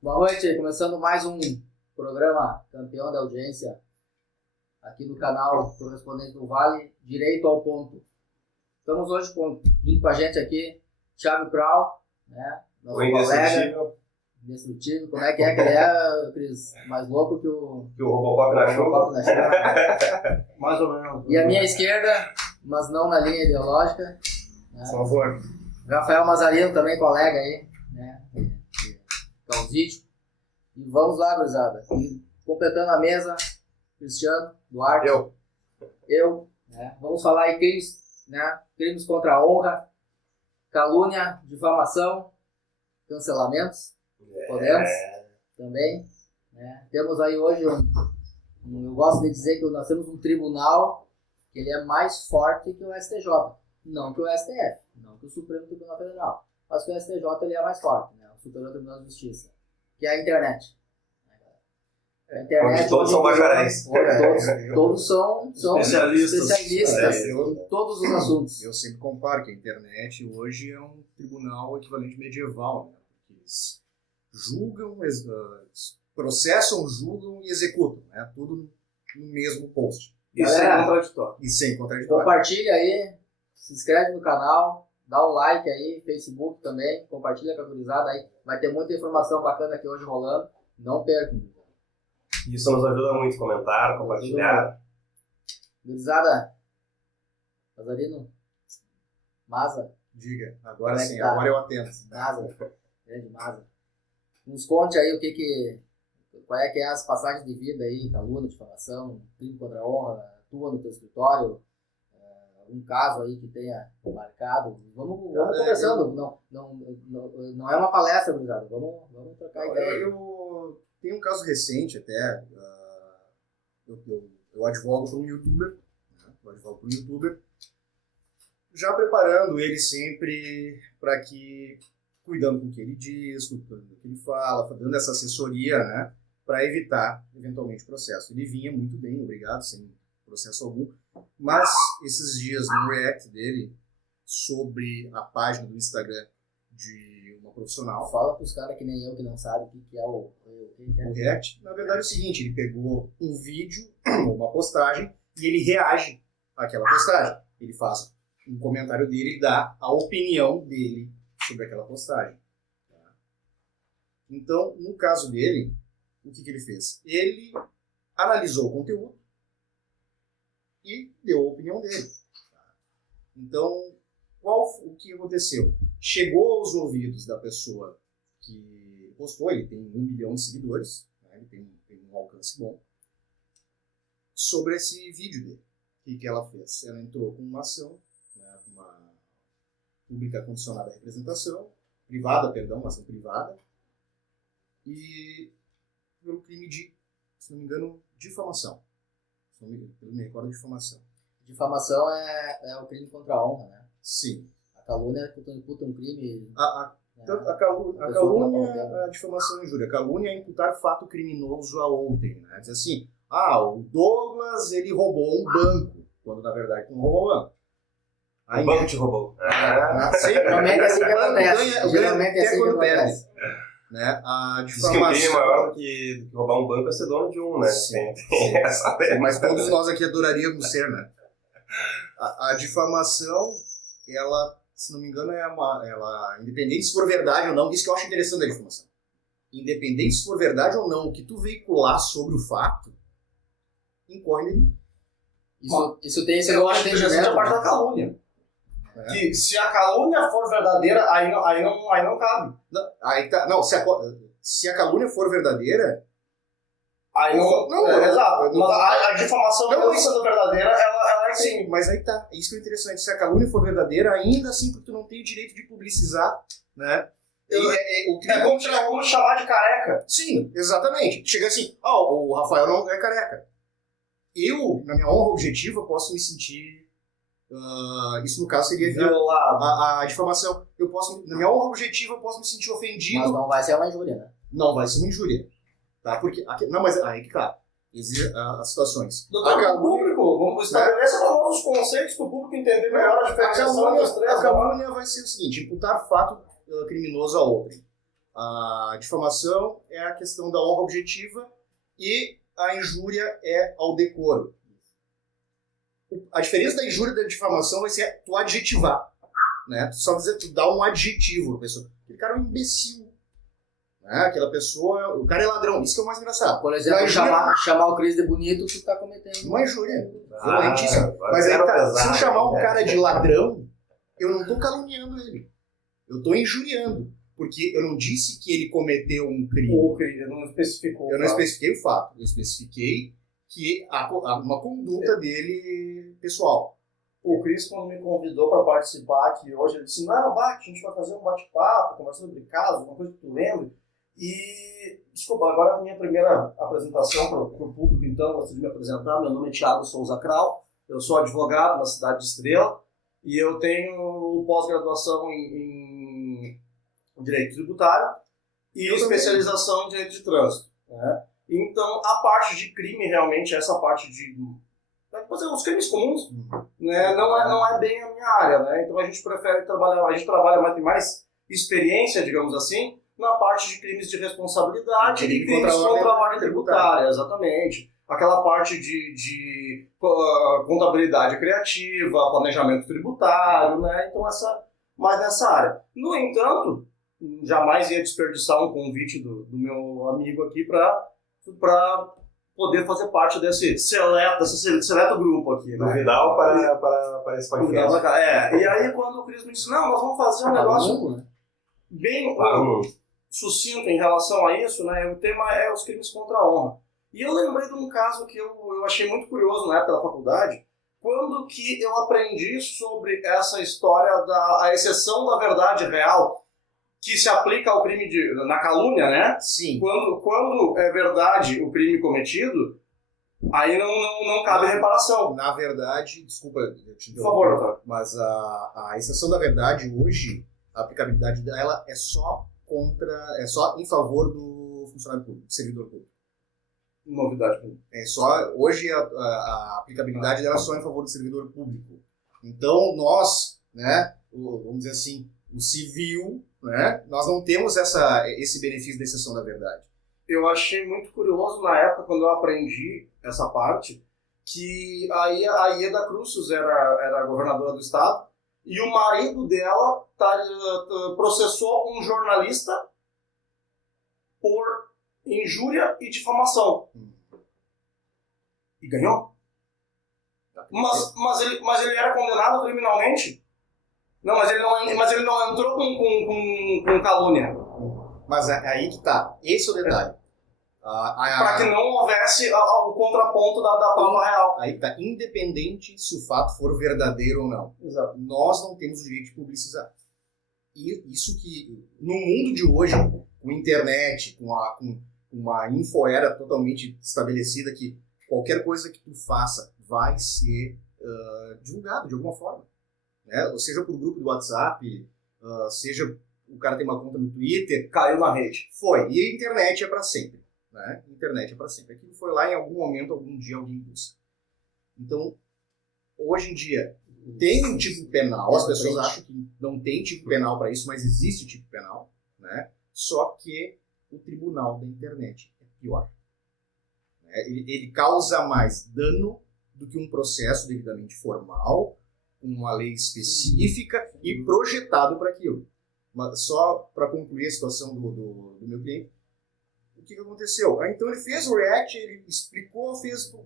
Boa noite, começando mais um programa campeão da audiência aqui no canal Correspondente do Vale, Direito ao Ponto. Estamos hoje junto com a gente aqui, Thiago Krau, né? Nosso colega. Indestrutível. Como é que ele é, Cris? Mais louco que o Robocop na chuva. Mais ou menos. E a minha esquerda, mas não na linha ideológica. Né? Por favor. Rafael Mazarino, também colega aí, né? Calzítico. E vamos lá, gurizada. E completando a mesa, Cristiano, Duarte. Eu. Né? Vamos falar aí crimes, né? Crimes contra a honra, calúnia, difamação, cancelamentos. Podemos também. Né? Temos aí hoje eu gosto de dizer que nós temos um tribunal que ele é mais forte que o STJ. Não que o STF, não que o Supremo Tribunal Federal. Mas que o STJ ele é mais forte, né? O Superior Tribunal de Justiça. Que é a internet. A internet onde todos são bacharéis. Todos são especialistas em todos os assuntos. Eu sempre comparo que a internet hoje é um tribunal equivalente medieval, né? Porque eles julgam, processam, julgam e executam, né? Tudo no mesmo post. E sem contraditório. Compartilha aí, se inscreve no canal, dá o like aí, Facebook também, compartilha com a gurizada aí. Vai ter muita informação bacana aqui hoje rolando. Não percam. Isso nos ajuda muito, comentar, compartilhar. Gurizada, Mazarino, Maza. Diga, agora sim, tá? Agora eu atendo. Maza, grande Maza. Nos conte aí qual é que é as passagens de vida aí, calúnia, difamação, crime contra a honra, atua no teu escritório, um caso aí que tenha marcado. Vamos conversando. Não é uma palestra, gurizada. Vamos trocar ideia. Eu tenho um caso recente até. Eu advogo para um youtuber. Já preparando ele sempre para que, cuidando com o que ele diz, cuidando do que ele fala, dando essa assessoria, né, para evitar, eventualmente, processo. Ele vinha muito bem, obrigado, sem processo algum, mas esses dias no react dele, sobre a página do Instagram de uma profissional... Fala para os caras que nem eu, que não sabem o que é o react. Na verdade é o seguinte, ele pegou um vídeo, uma postagem, e ele reage àquela postagem. Ele faz um comentário dele e dá a opinião dele sobre aquela postagem. Tá? Então, no caso dele, o que ele fez? Ele analisou o conteúdo e deu a opinião dele. Tá? Então, o que aconteceu? Chegou aos ouvidos da pessoa que postou, ele tem 1 milhão de seguidores, né? Ele tem um alcance bom, sobre esse vídeo dele. O que ela fez? Ela entrou com uma ação, né, uma pública condicionada à representação, uma ação privada, e pelo crime de, se não me engano, difamação. Se não me recordo, difamação. Difamação é o crime contra a honra, né? Sim. A calúnia é que imputa um crime... A calúnia é a difamação e injúria. A calúnia é imputar fato criminoso a outrem, né? Diz assim, o Douglas, ele roubou um banco, quando na verdade não roubou um banco. O banco te roubou. Geralmente é assim que acontece. Geralmente é assim que acontece. Né? A difamação... Diz que o crime é maior do que roubar um banco é ser dono de um, né? Sim. Mas todos nós aqui adoraríamos ser, né? A difamação, ela, se não me engano, ela, independente se for verdade ou não, isso que eu acho interessante da difamação. Independente se for verdade ou não, o que tu veicular sobre o fato, incorre nele. Isso tem esse eu acho que é a parte da calúnia. Que se a calúnia for verdadeira, aí não cabe. Se a calúnia for verdadeira, aí não, exato. Mas a difamação não sendo verdadeira, ela é sim. Mas aí tá. Isso que é interessante. Se a calúnia for verdadeira, ainda assim, porque tu não tem o direito de publicizar, né? Como chamar de careca. Sim, exatamente. Chega assim, o Rafael não é careca. Eu, na minha honra objetiva, posso me sentir... isso no caso seria violado. A difamação. Na minha honra objetiva, eu posso me sentir ofendido. Mas não vai ser uma injúria, né? Não vai ser uma injúria. Tá? Porque mas aí que tá. Existem as situações. Doutor, público, vamos estabelecer novos conceitos para o público entender melhor a diferenciação dos três. A calúnia vai ser o seguinte, imputar fato criminoso a outrem. A difamação é a questão da honra objetiva e a injúria é ao decoro. A diferença da injúria e da difamação vai ser tu adjetivar, né? Tu só dizer, tu dá um adjetivo pra pessoa. Aquele cara é um imbecil, né? Aquela pessoa, o cara é ladrão, isso que é o mais engraçado. Por exemplo, chamar o Cris de bonito, tu tá cometendo uma injúria, violentíssima. Mas aí tá, se eu chamar um cara de ladrão, eu não tô caluniando ele, eu tô injuriando. Porque eu não disse que ele cometeu um crime. Eu não especificou. Eu não especifiquei o fato. Eu especifiquei que uma conduta dele pessoal. O Cris, quando me convidou para participar aqui hoje, ele disse, não, a gente vai fazer um bate-papo, conversando sobre casos, uma coisa que tu lembra. E, desculpa, agora a minha primeira apresentação para o público, então, gostaria de me apresentar. Meu nome é Thiago Souza Krau, eu sou advogado na cidade de Estrela e eu tenho pós-graduação em Direito Tributário e especialização em Direito de Trânsito. Né? Então, a parte de crime, realmente, essa parte de os crimes comuns, né, não é bem a minha área. Né? Então, a gente prefere trabalhar, a gente trabalha tem mais experiência, digamos assim, na parte de crimes de responsabilidade e crimes contra a ordem tributária, exatamente. Aquela parte de contabilidade criativa, planejamento tributário, né? Então, mais nessa área. No entanto, jamais ia desperdiçar um convite do meu amigo aqui para poder fazer parte desse seleto grupo aqui. Né? Convidar para esse podcast. E aí quando o Cris me disse, não, nós vamos fazer um negócio bem sucinto em relação a isso, né? O tema é os crimes contra a honra. E eu lembrei de um caso que eu achei muito curioso na época da faculdade, quando que eu aprendi sobre essa história a exceção da verdade real, que se aplica ao crime na calúnia, né? Sim. Quando é verdade o crime cometido, aí não cabe reparação. Na verdade, desculpa, eu te interrompo, por favor, doutor. Mas a exceção da verdade hoje, a aplicabilidade dela é só em favor do funcionário público, do servidor público. Novidade. Hoje a aplicabilidade dela é só em favor do servidor público. Então nós, né, vamos dizer assim, o civil, né, nós não temos esse benefício da exceção da verdade. Eu achei muito curioso na época, quando eu aprendi essa parte, que a Ieda Crucius era governadora do estado e o marido dela processou um jornalista por injúria e difamação. E ganhou. Mas ele era condenado criminalmente. Não, mas ele não entrou com calúnia. Mas aí que tá. Esse é o detalhe. Para que não houvesse o contraponto da prova real. Aí que tá. Independente se o fato for verdadeiro ou não. Exato. Nós não temos o direito de publicizar. E isso que, no mundo de hoje, com internet, com uma infoera totalmente estabelecida, que qualquer coisa que tu faça vai ser divulgado de alguma forma. Né? Ou seja por grupo do WhatsApp, seja o cara tem uma conta no Twitter. Caiu na rede. Foi. E a internet é para sempre. Né? Internet é para sempre. Aquilo foi lá em algum momento, algum dia alguém busca. Então, hoje em dia, tem um tipo penal. As pessoas acham que não tem tipo penal para isso, mas existe tipo penal. Né? Só que o tribunal da internet é pior. Ele causa mais dano do que um processo devidamente formal, uma lei específica e projetado para aquilo. Mas só para concluir a situação do meu cliente, o que aconteceu? Então ele fez o React, ele explicou,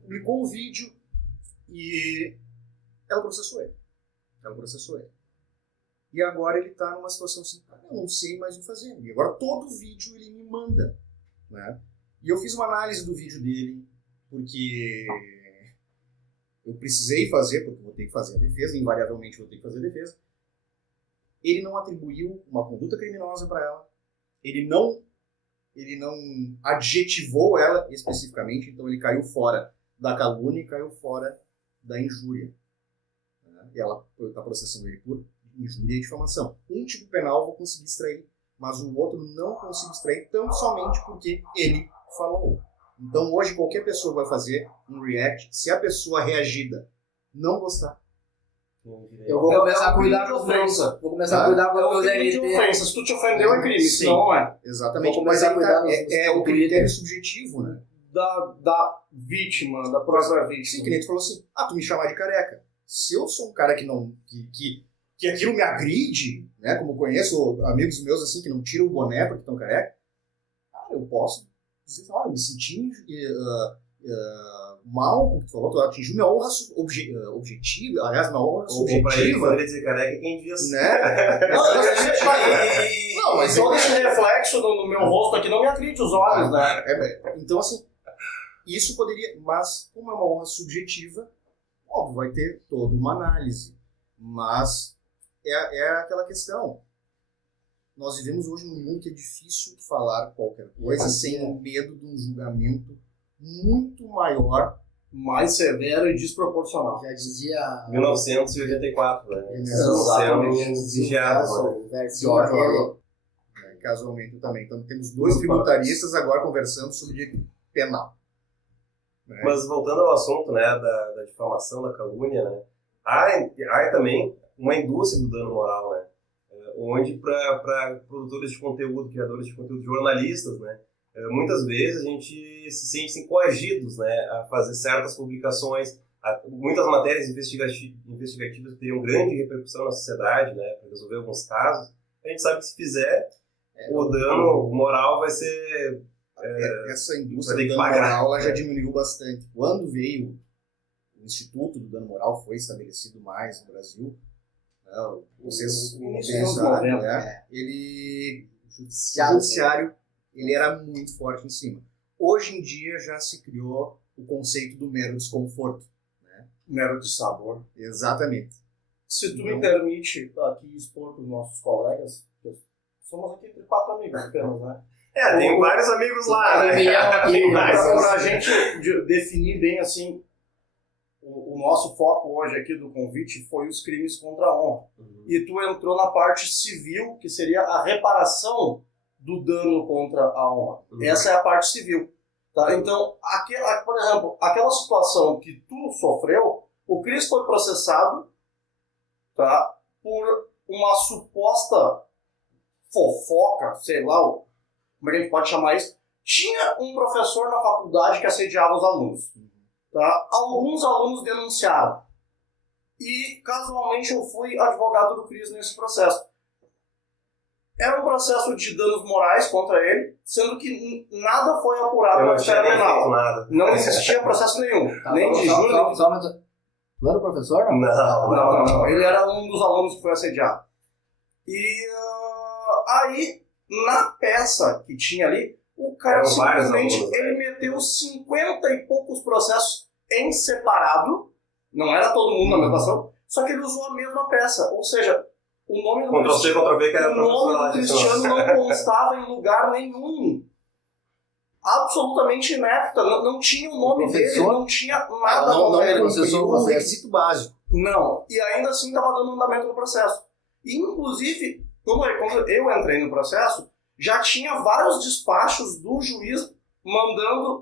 publicou o vídeo e ela processou ele. E agora ele está numa situação assim, eu não sei mais o que fazer. E agora todo vídeo ele me manda. Né? E eu fiz uma análise do vídeo dele, porque eu precisei fazer, porque vou ter que fazer a defesa, invariavelmente vou ter que fazer a defesa. Ele não atribuiu uma conduta criminosa para ela, ele não adjetivou ela especificamente, então ele caiu fora da calúnia e caiu fora da injúria. Né? E ela está processando ele por injúria e difamação. Um tipo penal eu vou conseguir extrair, mas o outro não consigo extrair tão somente porque ele falou. Então hoje qualquer pessoa vai fazer um react, se a pessoa reagida não gostar, Eu vou começar a cuidar de dos ofensa. meus. Vou começar a cuidar com os crime de RT. ofensa. Se tu te ofendeu, é crime. Sim. Senão não é. Exatamente. Vou Mas começar a aí cuidar tá, dos é o Twitter. critério subjetivo, né? Da vítima, da própria vítima. Sim, que nem tu falou assim, tu me chamar de careca. Se eu sou um cara que não... Que aquilo me agride, né? Como eu conheço amigos meus assim que não tiram o boné porque estão careca, eu posso dizer, olha, eu me senti mal, como tu falou, tu atingiu minha honra objetiva, aliás, minha honra Ou pra ele subjetiva. poderia dizer careca quem devia ser. Né? Não, mas todo esse reflexo no meu rosto aqui não me agride os olhos, né? Então, assim, isso poderia... Mas, como é uma honra subjetiva, óbvio, vai ter toda uma análise. Mas é aquela questão. Nós vivemos hoje num mundo que é difícil falar qualquer coisa sem o medo de um julgamento muito maior. Mais severo e desproporcional. Já dizia 1984, né? Exatamente. Sendo vigiados, né? o versinho aquele. Casualmente também. Então temos dois tributaristas agora conversando sobre direito penal. Né? Mas voltando ao assunto, né, da difamação, da calúnia, né? Há também uma indústria do dano moral, né? Onde para produtores de conteúdo, criadores de conteúdo, jornalistas, né? Muitas vezes a gente se sente assim, coagidos, né, a fazer certas publicações, muitas matérias investigativas que teriam grande repercussão na sociedade, né, para resolver alguns casos. A gente sabe que se fizer, o dano moral vai ser... Essa indústria do dano moral ela já diminuiu bastante. Quando veio o Instituto do Dano Moral, foi estabelecido mais no Brasil, vocês pensaram, né? Ele... O judiciário ele era muito forte em cima. Hoje em dia já se criou o conceito do mero desconforto. Né? Mero de sabor. Exatamente. Se tu me permite aqui expor para os nossos colegas, somos aqui entre 4 amigos apenas, né? Tem vários amigos lá, né? Para a gente definir bem assim, o nosso foco hoje aqui do convite foi os crimes contra a honra. E tu entrou na parte civil, que seria a reparação do dano contra a honra. Essa é a parte civil. Tá? Então, por exemplo, aquela situação que tu sofreu, o Cris foi processado, tá, por uma suposta fofoca, sei lá, como é que a gente pode chamar isso? Tinha um professor na faculdade que assediava os alunos. Tá? Alguns alunos denunciaram. E, casualmente, eu fui advogado do Cris nesse processo. Era um processo de danos morais contra ele, sendo que nada foi apurado na esfera penal. Não existia processo nenhum. Nem de júri. Tu era o professor? Não. Ele era um dos alunos que foi assediado. E aí, na peça que tinha ali, o cara simplesmente ele meteu 50 e poucos processos em separado. Não era todo mundo na mesma ação, só que ele usou a mesma peça. Ou seja, o nome do Cristiano não constava em lugar nenhum. Absolutamente inepta. Não tinha o nome dele, não tinha nada não ele. processou o requisito básico. Não. E ainda assim estava dando andamento no processo. E, inclusive, quando eu entrei no processo, já tinha vários despachos do juiz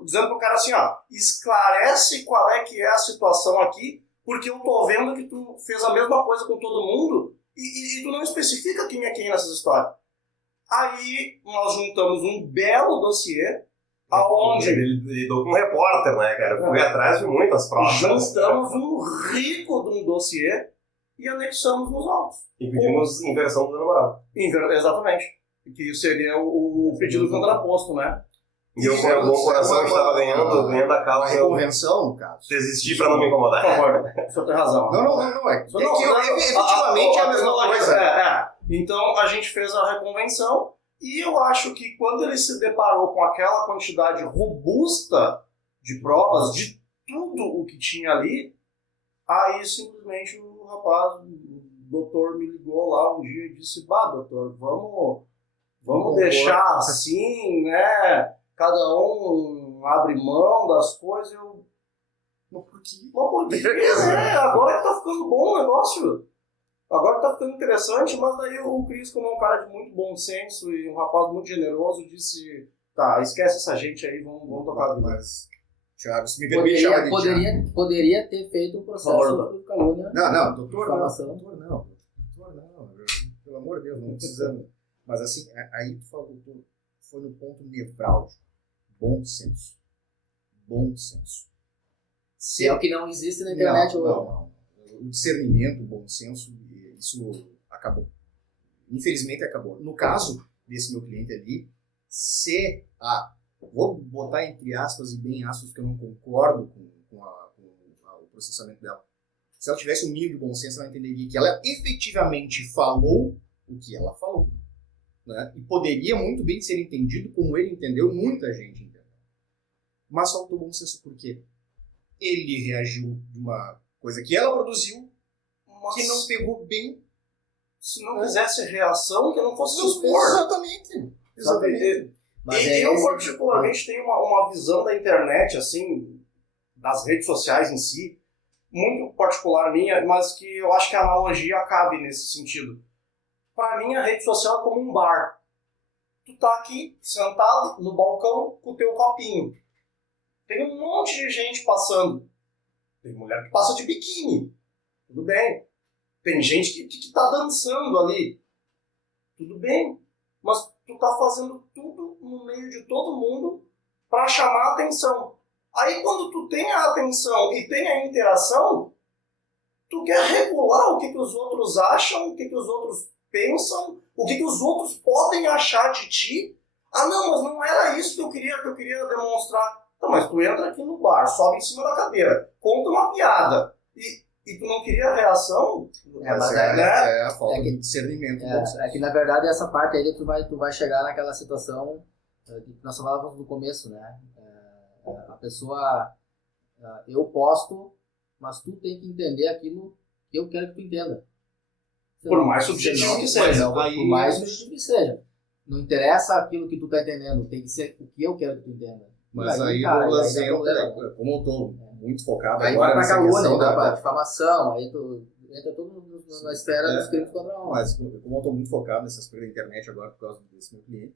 dizendo pro cara assim, esclarece qual é que é a situação aqui, porque eu tô vendo que tu fez a mesma coisa com todo mundo e tu não especifica quem é quem nessas histórias. Aí nós juntamos um belo dossiê, aonde... Ele lidou com um repórter, né, cara? Fui atrás de muitas provas. Juntamos um rico de um dossiê e anexamos nos autos. E pedimos inversão do dano moral. Exatamente. Que seria o pedido contraposto, né? E eu, com o bom coração, estava ganhando a causa. Uma convenção, no caso. Desistir para não me incomodar. Por favor, o senhor tem razão. Não. Efetivamente é a mesma coisa. Então, a gente fez a reconvenção e eu acho que quando ele se deparou com aquela quantidade robusta de provas, de tudo o que tinha ali, aí simplesmente o rapaz, o doutor me ligou lá um dia e disse, doutor, vamos deixar assim, né? Cada um abre mão das coisas. Mas por quê? Agora que tá ficando bom o negócio. Agora que tá ficando interessante, mas daí o Cris, como é um cara de muito bom senso e um rapaz muito generoso, disse, esquece essa gente aí, vamos tocar. Mas Thiago, se me permite chamar de Thiago. Poderia ter feito um processo por calúnia. Não, doutor não. Pelo amor de Deus, não precisamos. Mas assim, aí tu falou, foi no ponto nevrálgico. Bom senso. Se é o que não existe na internet. Não. O discernimento, o bom senso, isso acabou. Infelizmente acabou. No caso desse meu cliente ali, vou botar entre aspas e bem aspas, que eu não concordo com o processamento dela. Se ela tivesse um mínimo de bom senso, ela entenderia que ela efetivamente falou o que ela falou. Né? E poderia muito bem ser entendido como ele entendeu, muita gente entendeu. Mas faltou bom senso por quê? Ele reagiu de uma coisa que ela produziu, que não pegou bem. Se não fizesse reação, que não fosse se expor. Exatamente. Mas eu particularmente tenho uma visão da internet, assim, das redes sociais em si, muito particular minha, mas que eu acho que a analogia cabe nesse sentido. Para mim, a rede social é como um bar. Tu tá aqui, sentado no balcão, com o teu copinho. Tem um monte de gente passando. Tem mulher que passa de biquíni. Tudo bem. Tem gente que tá dançando ali. Tudo bem. Mas tu tá fazendo tudo no meio de todo mundo para chamar a atenção. Aí quando tu tem a atenção e tem a interação, tu quer regular o que os outros acham, o que os outros pensam, o que os outros podem achar de ti. Ah não, mas não era isso que eu queria demonstrar. Então, mas tu entra aqui no bar, sobe em cima da cadeira, conta uma piada e tu não queria reação? Mas é a falta de discernimento. É que na verdade essa parte aí tu vai chegar naquela situação que nós falávamos no começo, né? A pessoa, eu posto, mas tu tem que entender aquilo que eu quero que tu entenda. Por mais subjetivo que seja. Por mais subjetivo que seja. Não interessa aquilo que tu tá entendendo, tem que ser o que eu quero que tu entenda. Mas aí o Douglas entra, como eu tô muito focado aí agora vai pra calúnia, da pra difamação, aí tu entra tudo na esfera dos crimes contra a honra. Mas como eu tô muito focado nessas coisas da internet agora por causa desse meu cliente,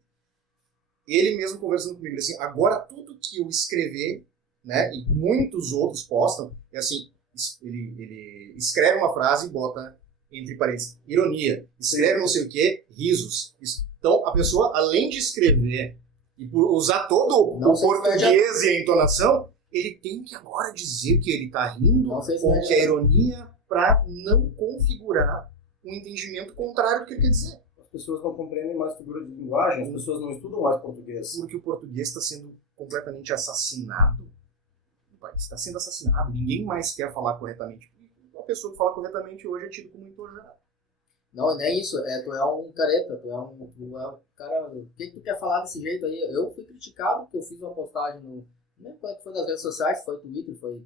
ele mesmo conversando comigo, assim, agora tudo que eu escrever, né, e muitos outros postam, é assim, ele escreve uma frase e bota entre parênteses, ironia, escreve não sei o que, risos. Então a pessoa, além de escrever e por usar todo o português e a entonação, ele tem que agora dizer que ele está rindo ou que é ironia para não configurar um entendimento contrário do que ele quer dizer. As pessoas não compreendem mais figura de linguagem, as pessoas não estudam mais português. Porque o português está sendo completamente assassinado. O país está sendo assassinado. Ninguém mais quer falar corretamente. A pessoa que fala corretamente hoje é tido como entojado. Não, nem isso. Tu é um careta, tu é um cara... O que tu quer falar desse jeito aí? Eu fui criticado porque eu fiz uma postagem no... Não lembro qual é que foi das redes sociais, foi Twitter, foi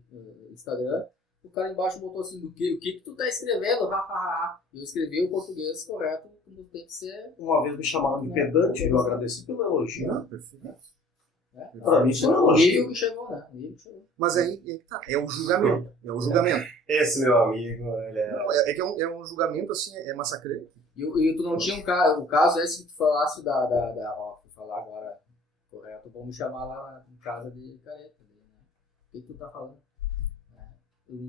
Instagram. O cara embaixo botou assim, o que tu tá escrevendo? Eu escrevi o português correto, como tem que ser... Uma vez me chamaram de pedante, eu agradeci pelo elogio. Perfeito. Pra mim isso é um elogio. O nível que chegou, né? Mas aí tá, é o julgamento. É o julgamento. Esse meu amigo, ele é... Não, é um julgamento, assim, é massacrante. E tu não tinha o caso esse que tu falasse ó, vou falar agora correto, vamos chamar lá em casa de careta. Né? O que tu tá falando?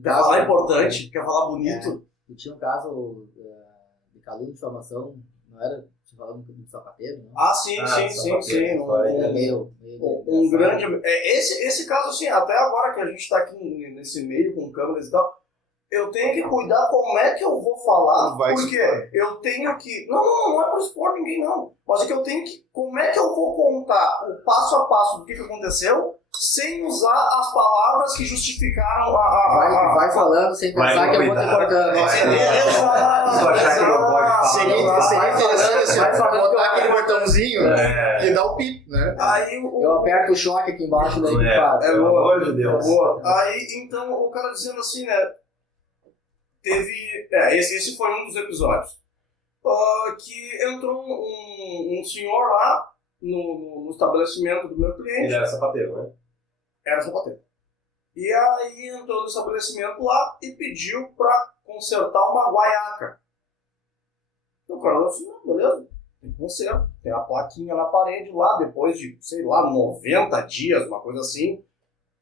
Quer falar importante? Quer falar bonito? Tu tinha um caso de calúnia de difamação, não era? Você falando do sapateiro, não? Ah, sim. Um grande... Esse caso, assim, até agora que a gente tá aqui nesse meio com câmeras e tal, eu tenho que cuidar como é que eu vou falar, porque eu tenho que... Não é para expor ninguém, não. Mas é que eu tenho que... Como é que eu vou contar o passo a passo do que aconteceu sem usar as palavras que justificaram Vai falando sem pensar que eu vou te cortando. Vai falando, botar aquele botãozinho e dá o pip, né? Aí eu aperto o choque aqui embaixo, daí pelo amor de Deus. Aí, então, o cara dizendo assim, né? Teve... esse foi um dos episódios. Que entrou um senhor lá no estabelecimento do meu cliente. Ele era sapateiro, né? Era sapateiro. E aí entrou no estabelecimento lá e pediu pra consertar uma guaiaca. E o cara falou assim, beleza, tem conserto. Tem a plaquinha na parede lá, depois de, sei lá, 90 dias, uma coisa assim.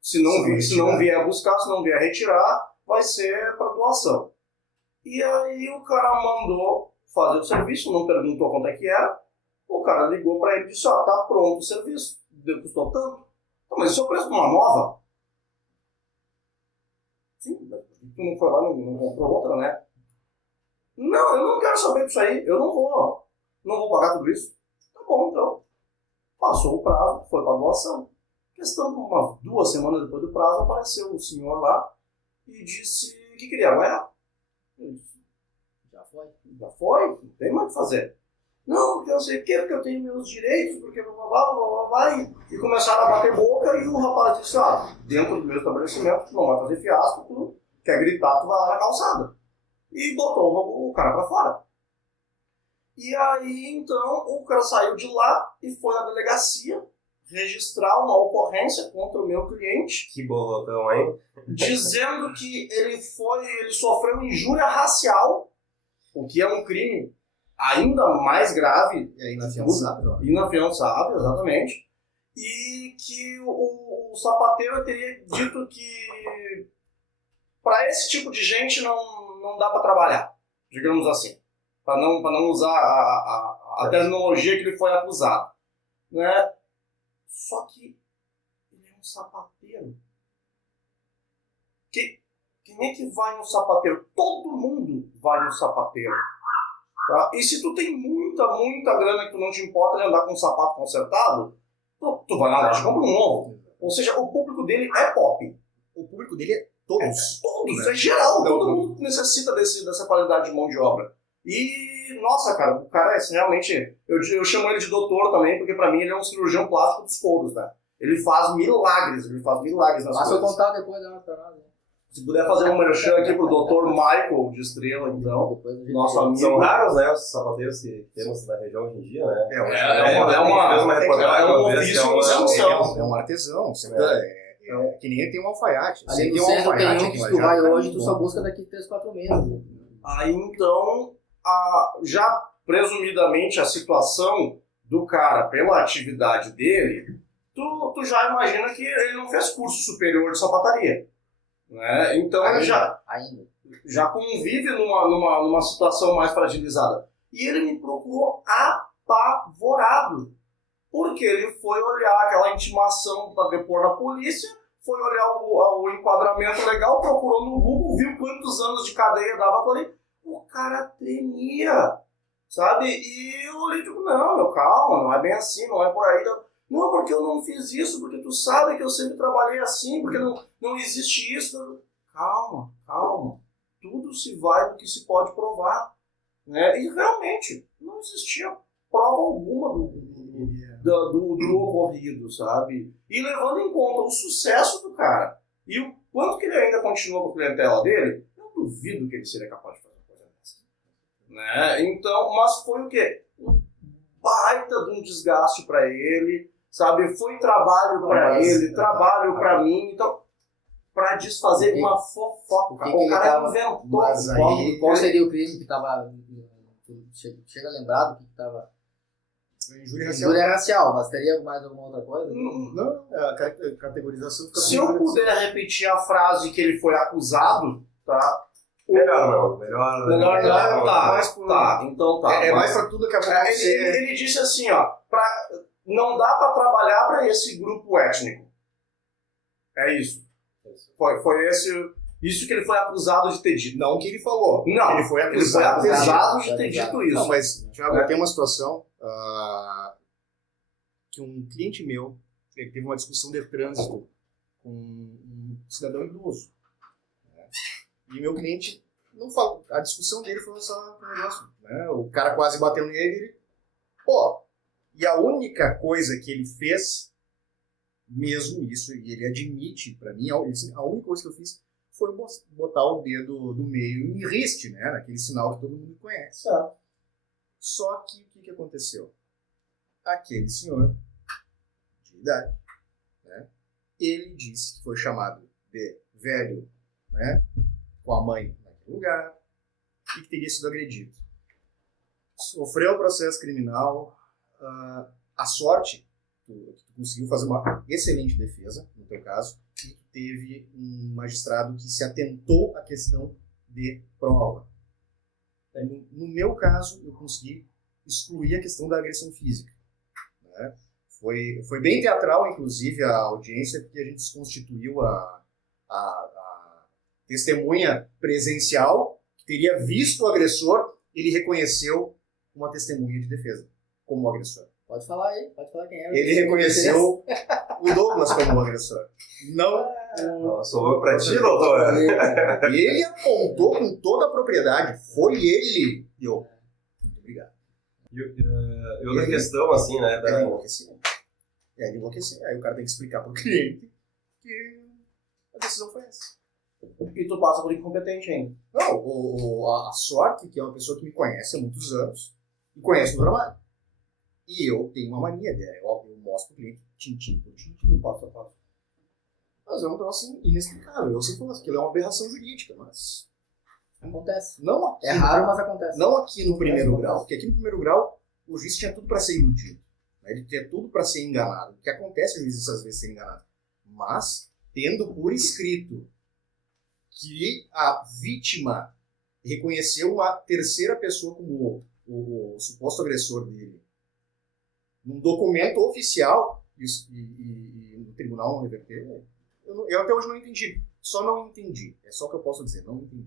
Se não vier buscar, se não vier retirar, vai ser para doação. E aí o cara mandou fazer o serviço, não perguntou quanto é que era. O cara ligou para ele e disse, tá pronto o serviço. Custou tanto. Mas isso é o preço de uma nova? Sim, mas tu não foi lá, não comprou outra, né? Não, eu não quero saber disso aí. Eu não vou pagar tudo isso. Tá bom, então. Passou o prazo, foi para doação. Questão de umas 2 semanas depois do prazo, apareceu o senhor lá e disse que queria ganhar. Já foi, não tem mais o que fazer. Não, porque eu sei o quê, porque eu tenho meus direitos, porque blá, e começaram a bater boca e o rapaz disse, dentro do meu estabelecimento, tu não vai fazer fiasco, tu quer gritar, tu vai lá na calçada. E botou o cara pra fora. E aí, então, o cara saiu de lá e foi na delegacia registrar uma ocorrência contra o meu cliente. Que bolotão, hein? Dizendo que ele sofreu injúria racial, o que é um crime ainda mais grave. É inafiançável. Inafiançável, exatamente. E que o sapateiro teria dito que para esse tipo de gente não dá para trabalhar, digamos assim. Para não usar a terminologia que ele foi acusado. Né? Só que ele é um sapateiro. Quem é que vai no sapateiro? Todo mundo vai no sapateiro. Tá? E se tu tem muita grana que tu não te importa de andar com um sapato consertado, tu vai na loja e compra um novo. Ou seja, o público dele é pop. O público dele é todos. Todos, é geral. Todo mundo necessita dessa qualidade de mão de obra. E, nossa, cara, o cara é realmente... Eu chamo ele de doutor também, porque pra mim ele é um cirurgião plástico dos couros, né? Ele faz milagres nas coisas. Passa o contato depois da nossa. Se puder fazer um merchan aqui pro Dr. Michael de Estrela, então, nosso amigo. São raros, né, os sapateiros que temos na região hoje em dia, né? É um artesão. Que nem tem um alfaiate. Ali no centro tem um que se tu vai hoje, tu só busca daqui 3, 4 meses. Aí, então, já presumidamente a situação do cara pela atividade dele, tu já imagina que ele não fez curso superior de sapataria. Né? Então ele já convive numa situação mais fragilizada. E ele me procurou apavorado. Porque ele foi olhar aquela intimação para depor na polícia, foi olhar o enquadramento legal, procurou no Google, viu quantos anos de cadeia dava por aí. O cara tremia, sabe? E eu olhei e digo, não, meu, calma, não é bem assim, não é por aí. Não, porque eu não fiz isso, porque tu sabe que eu sempre trabalhei assim, porque não existe isso. Calma. Tudo se vai do que se pode provar. Né? E realmente, não existia prova alguma do ocorrido, sabe? E levando em conta o sucesso do cara e o quanto que ele ainda continua com a clientela dele, eu duvido que ele seria capaz de fazer uma coisa dessa. Né? Então, mas foi o quê? Um baita de um desgaste para ele, sabe? Foi trabalho para ele, trabalho para mim, então, para desfazer uma fofoca. O cara inventou. Mas aí, qual seria o crime que estava... Chega lembrado que estava... Injúria racial, mas teria mais alguma outra coisa? Não, a categorização fica... Se eu puder repetir a frase que ele foi acusado, tá? Melhor não. Tá, então tá. É mais pra tudo que acontecer. Ele disse assim, não dá pra trabalhar pra esse grupo étnico. É isso. Foi isso que ele foi acusado de ter dito. Não que ele falou. Não, ele foi acusado de ter dito isso. Não, mas, Thiago, tem uma situação que um cliente meu teve uma discussão de trânsito com um cidadão idoso. E meu cliente não falou. A discussão dele foi só um negócio. Né? O cara quase bateu nele. E a única coisa que ele fez, mesmo isso, e ele admite pra mim, a única coisa que eu fiz foi botar o dedo do meio em riste, né? Naquele sinal que todo mundo conhece. Só que o que aconteceu? Aquele senhor de idade, né? Ele disse que foi chamado de velho, né? Com a mãe naquele lugar, e que teria sido agredido. Sofreu o processo criminal. A sorte, tu conseguiu fazer uma excelente defesa, no teu caso, e teve um magistrado que se atentou à questão de prova. No meu caso, eu consegui excluir a questão da agressão física. Né? Foi bem teatral, inclusive, a audiência, porque a gente desconstituiu a testemunha presencial, que teria visto o agressor, ele reconheceu uma testemunha de defesa como agressor. Pode falar quem é. Ele reconheceu o Douglas como agressor. Não sou eu pra ti, doutora. Ele apontou com toda a propriedade. Foi ele. E eu. Muito obrigado. E outra questão, assim, né? É de enlouquecer. É de enlouquecer. Aí o cara tem que explicar pro cliente que a decisão foi essa. E tu passa por incompetente ainda. Não, a sorte que é uma pessoa que me conhece há muitos anos e conhece o meu trabalho. E eu tenho uma mania dela. Eu mostro pro cliente tintim por tintim, passo a passo. Mas é um troço inexplicável. Eu sempre falo assim, que ele é uma aberração jurídica, mas... Acontece. Não aqui, É raro, mas acontece. Não aqui no primeiro grau. Porque aqui no primeiro grau, o juiz tinha tudo para ser iludido. Né? Ele tinha tudo para ser enganado. O que acontece, o juiz às vezes ser enganado. Mas, tendo por escrito que a vítima reconheceu uma terceira pessoa como o suposto agressor dele, num documento oficial, e no tribunal não reverter, eu até hoje não entendi. Só não entendi. É só o que eu posso dizer, não entendi.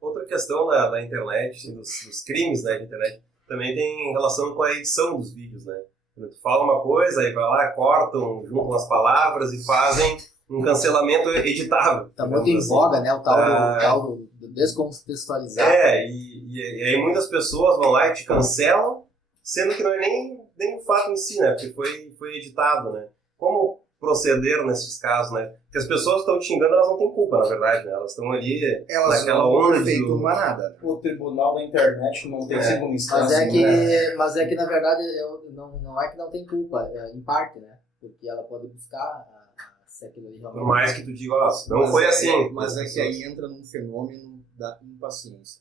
Outra questão da internet, dos crimes, né, de internet, também tem relação com a edição dos vídeos, né? Quando tu fala uma coisa, aí vai lá, cortam, juntam as palavras e fazem um cancelamento editável. Tá muito em voga, né? O tal do descontextualizar. E aí muitas pessoas vão lá e te cancelam, sendo que não é nem o fato em si, né? Porque foi editado, né? Como proceder nesses casos, né? Porque as pessoas que estão te xingando, elas não têm culpa, na verdade, né? Elas estão ali naquela onda de... nada. O tribunal da internet não tem segunda instância. Mas é que, na verdade, não é que não tem culpa, em parte, né? Porque ela pode buscar se aquilo ali realmente... Por mais que tu diga, não foi assim. Mas é que aí entra num fenômeno da impaciência.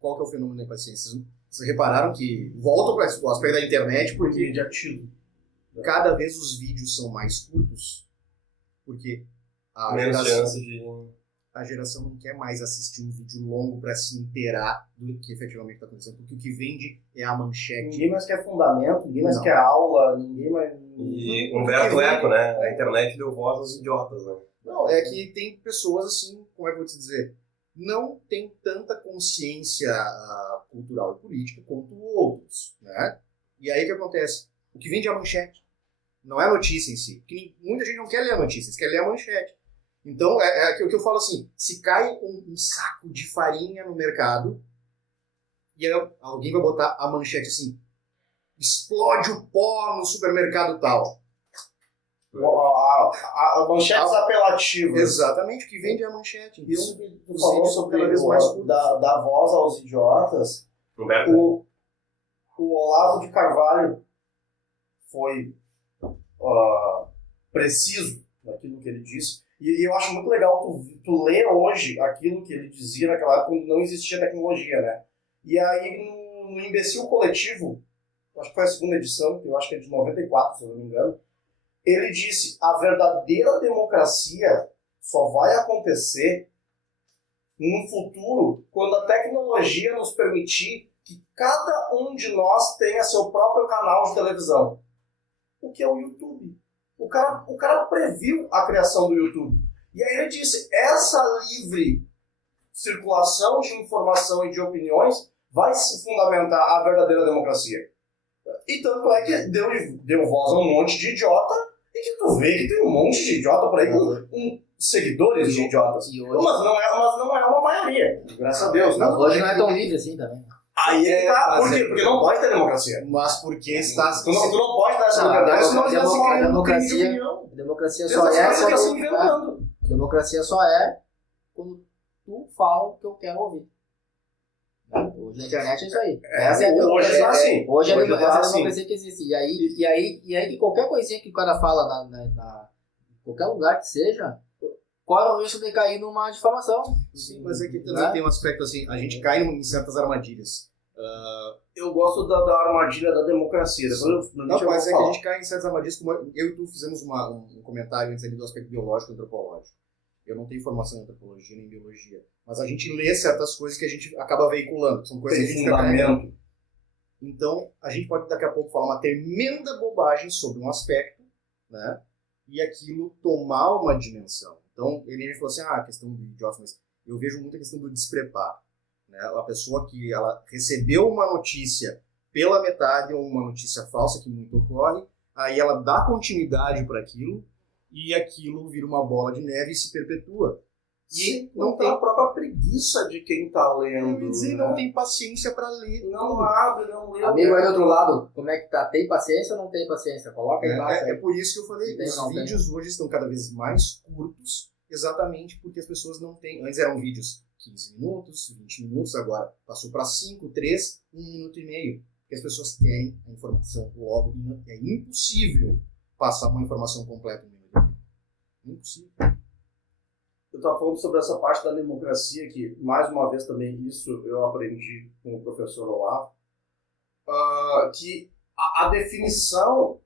Qual que é o fenômeno da impaciência? Vocês repararam que voltam para o aspecto da internet porque cada vez os vídeos são mais curtos, porque a geração não quer mais assistir um vídeo longo para se inteirar do que efetivamente está acontecendo, porque o que vende é a manchete. Ninguém mais quer fundamento, ninguém mais quer aula, ninguém mais... E Humberto Eco, né? A internet deu voz aos idiotas, né? Não, é que tem pessoas assim, como é que eu vou te dizer, não tem tanta consciência cultural e política quanto outros, né? E aí o que acontece? O que vende é a manchete, não é a notícia em si. Porque muita gente não quer ler a notícia, quer ler a manchete. Então, é o que eu falo assim, se cai um saco de farinha no mercado e alguém vai botar a manchete assim, explode o pó no supermercado tal. A manchetes apelativas. Exatamente, o que vende é a manchete. Então, isso que tu falou sobre dar voz aos idiotas. O Olavo de Carvalho foi preciso naquilo que ele disse. E eu acho muito legal tu ler hoje aquilo que ele dizia naquela época quando não existia tecnologia, né? E aí no Imbecil Coletivo, acho que foi a segunda edição, que eu acho que é de 94, se eu não me engano, ele disse: a verdadeira democracia só vai acontecer no futuro quando a tecnologia nos permitir que cada um de nós tenha seu próprio canal de televisão. O que é o YouTube? O cara previu a criação do YouTube. E aí ele disse: essa livre circulação de informação e de opiniões vai se fundamentar a verdadeira democracia. E tanto é que deu voz a um monte de idiota, e que tu vê que tem um monte de idiota por aí com seguidores de idiotas. Mas não é uma maioria, graças a Deus. Mas hoje não é tão livre assim também. Aí por quê? Porque não pode ter democracia. Mas porque está... Tu não pode dar essa liberdade, senão já se cria um crime de opinião. A democracia só é... A democracia só é quando tu fala o que eu quero ouvir. Hoje na internet é isso aí. Essa é a democracia. Hoje é a democracia que existe. E aí qualquer coisinha que o cara fala na qualquer lugar que seja, corre o risco de cair numa difamação. Sim, mas é que também tem um aspecto assim, a gente cai em certas armadilhas. Eu gosto da armadilha da democracia. Mas é que a gente cai em certas armadilhas, como eu e tu fizemos um comentário antes ali do aspecto biológico e antropológico. Eu não tenho formação em antropologia nem biologia, mas a gente lê certas coisas que a gente acaba veiculando, que são coisas que a gente fica carregando. Então, a gente pode daqui a pouco falar uma tremenda bobagem sobre um aspecto, né? E aquilo tomar uma dimensão. Então, ele falou assim, a questão do idiota, mas eu vejo muito a questão do despreparo. Né? A pessoa que ela recebeu uma notícia pela metade, ou uma notícia falsa, que muito ocorre, aí ela dá continuidade para aquilo, e aquilo vira uma bola de neve e se perpetua. E não tem a própria preguiça de quem tá lendo. Eu ia dizer, não tem paciência para ler. Não abre, não lê. Amigo aí do outro lado, como é que tá? Tem paciência ou não tem paciência? Coloca aí embaixo. É por isso que eu falei, Tem, os vídeos hoje estão cada vez mais curtos, exatamente porque as pessoas não têm... Antes eram vídeos 15 minutos, 20 minutos, agora passou para 5, 3, 1 minuto e meio. Porque as pessoas querem a informação logo. É impossível passar uma informação completa em 1 minuto e meio. Impossível. Eu estava falando sobre essa parte da democracia, que, mais uma vez, também isso eu aprendi com o professor Olavo, que a definição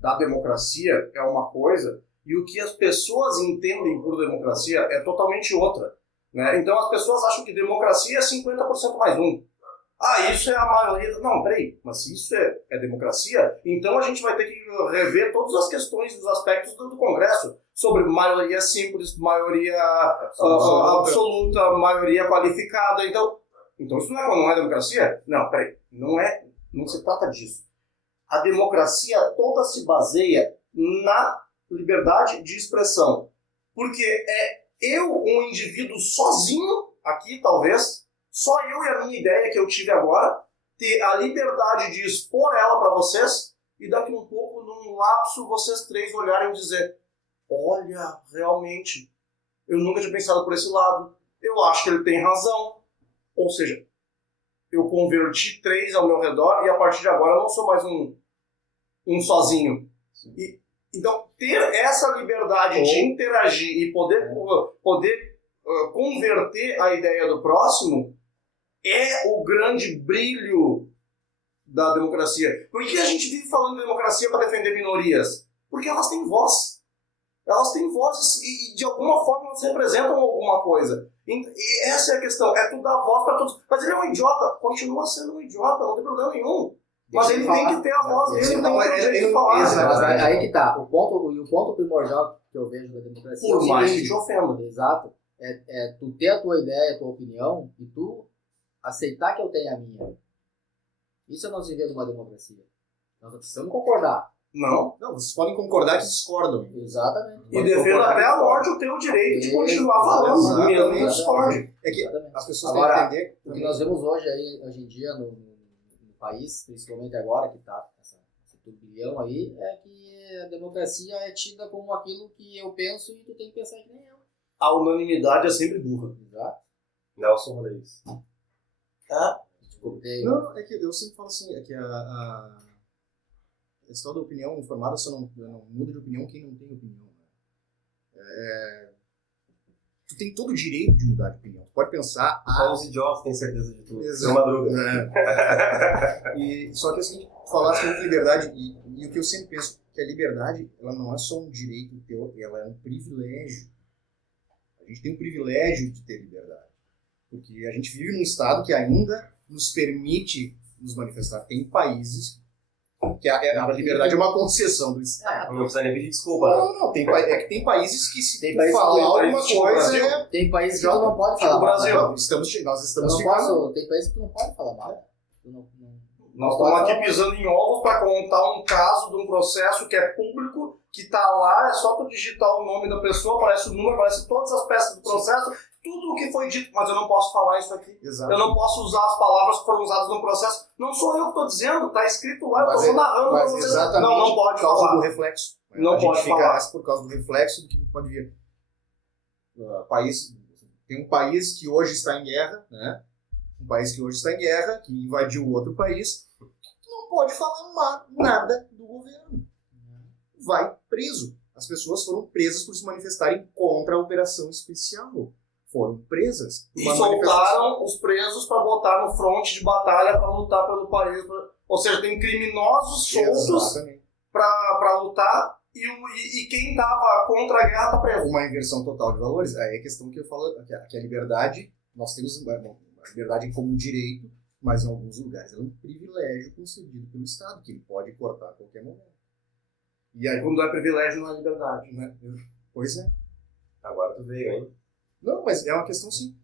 da democracia é uma coisa e o que as pessoas entendem por democracia é totalmente outra. Né? Então, as pessoas acham que democracia é 50% mais 1. Isso é a maioria... Não, peraí, mas se isso é democracia, então a gente vai ter que rever todas as questões, os aspectos do Congresso, sobre maioria simples, maioria absoluta, maioria qualificada. Então isso não é democracia? Não, peraí, não se trata disso. A democracia toda se baseia na liberdade de expressão. Porque um indivíduo sozinho, aqui talvez, só eu e a minha ideia que eu tive agora, ter a liberdade de expor ela para vocês e daqui um pouco, num lapso, vocês três olharem e dizer: olha, realmente, eu nunca tinha pensado por esse lado, eu acho que ele tem razão. Ou seja, eu converti 3 ao meu redor e a partir de agora eu não sou mais um sozinho. Então, ter essa liberdade de interagir e poder converter a ideia do próximo é o grande brilho da democracia. Por que a gente vive falando de democracia para defender minorias? Porque elas têm voz. Elas têm vozes e de alguma forma elas representam alguma coisa. E essa é a questão, é tu dar voz para todos. Mas ele é um idiota, continua sendo um idiota, não tem problema nenhum. Mas ele tem que ter a voz dele, ele tem que falar. Mas aí que tá, o ponto primordial que eu vejo da democracia... Por mais que te ofenda. Exato. É tu ter a tua ideia, a tua opinião, e tu aceitar que eu tenho a minha. Isso é nós vivemos uma democracia. Nós precisamos concordar. Não, vocês podem concordar que discordam. Exatamente. E defenda até a morte o teu direito de continuar falando, mesmo que discorde. É que as pessoas agora, têm que entender... O que nós vemos hoje em dia no país, principalmente agora que está esse turbilhão aí, é que a democracia é tida como aquilo que eu penso e tu tem que pensar que nem eu. A unanimidade é sempre burra. Exato. Nelson Rodrigues. Não, é que eu sempre falo assim, é que a história da opinião informada só não muda de opinião quem não tem opinião. Né? Tu tem todo o direito de mudar de opinião. Tu pode pensar... Só os idiotas têm certeza de tudo. Exato. É Madruga. Só que assim, falasse muito liberdade, e o que eu sempre penso, que a liberdade, ela não é só um direito teu, ela é um privilégio. A gente tem o privilégio de ter liberdade. Porque a gente vive num estado que ainda nos permite nos manifestar. Tem países que a liberdade é uma concessão do Estado. Não precisa nem pedir desculpa. Não. É que tem países que se tem falar alguma coisa... Tem países que tu não pode falar mal. Brasil. Nós estamos chegando... Tem países que tu não pode falar mal. Nós estamos aqui pisando em ovos para contar um caso de um processo que é público, que está lá, é só tu digitar o nome da pessoa, aparece o número, aparece todas as peças do processo, tudo o que foi dito, mas eu não posso falar isso aqui. Exato. Eu não posso usar as palavras que foram usadas no processo. Não sou eu que estou dizendo, está escrito lá, eu estou narrando para vocês. Exatamente não pode por causa falar. do reflexo. Não a pode gente falar. fica por causa do reflexo do que pode vir. Tem um país que hoje está em guerra, né? Um país que hoje está em guerra, que invadiu outro país, tu não pode falar nada do governo. Vai preso. As pessoas foram presas por se manifestarem contra a operação especial. Foram presas. E soltaram os presos para botar no fronte de batalha para lutar pelo país. Ou seja, tem criminosos soltos para lutar e quem estava contra a guerra está preso. Uma inversão total de valores. Aí é a questão que eu falo, que a liberdade, nós temos a liberdade como um direito, mas em alguns lugares é um privilégio concedido pelo Estado, que ele pode cortar a qualquer momento. E aí, quando é privilégio, não é liberdade. Né? Pois é. Agora tu veio, hein? Não, mas é uma questão assim.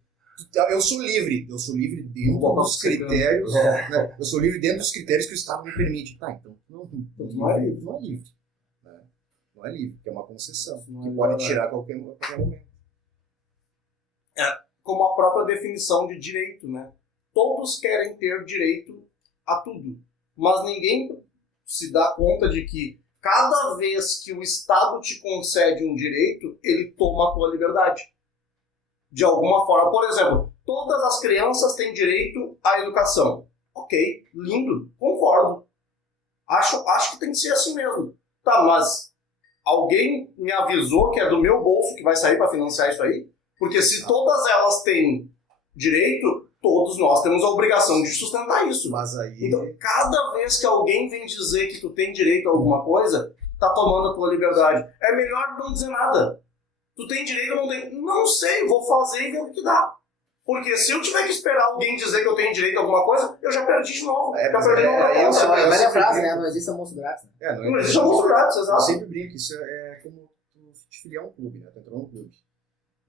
Eu sou livre dentro dos critérios. Né? Eu sou livre dentro dos critérios que o Estado me permite. Tá, então não é livre. Não é livre. Né? Não é livre, porque é uma concessão que pode tirar a qualquer momento. Como a própria definição de direito, né? Todos querem ter direito a tudo, mas ninguém se dá conta de que cada vez que o Estado te concede um direito, ele toma a tua liberdade. De alguma forma. Por exemplo, todas as crianças têm direito à educação. Ok, lindo, concordo. Acho que tem que ser assim mesmo. Tá, mas alguém me avisou que é do meu bolso que vai sair para financiar isso aí? Porque se todas elas têm direito, todos nós temos a obrigação de sustentar isso. Mas aí... Então, cada vez que alguém vem dizer que tu tem direito a alguma coisa, tá tomando a tua liberdade. É melhor não dizer nada. Tu tem direito ou não tem? Não sei, vou fazer e ver o que dá. Porque se eu tiver que esperar alguém dizer que eu tenho direito a alguma coisa, eu já perdi de novo. É a velha frase, né? Não existe almoço grátis. Né? Não existe almoço grátis, exato. Eu sempre brinco, isso é como tu te filiar a um clube, né? Tu entrou num clube.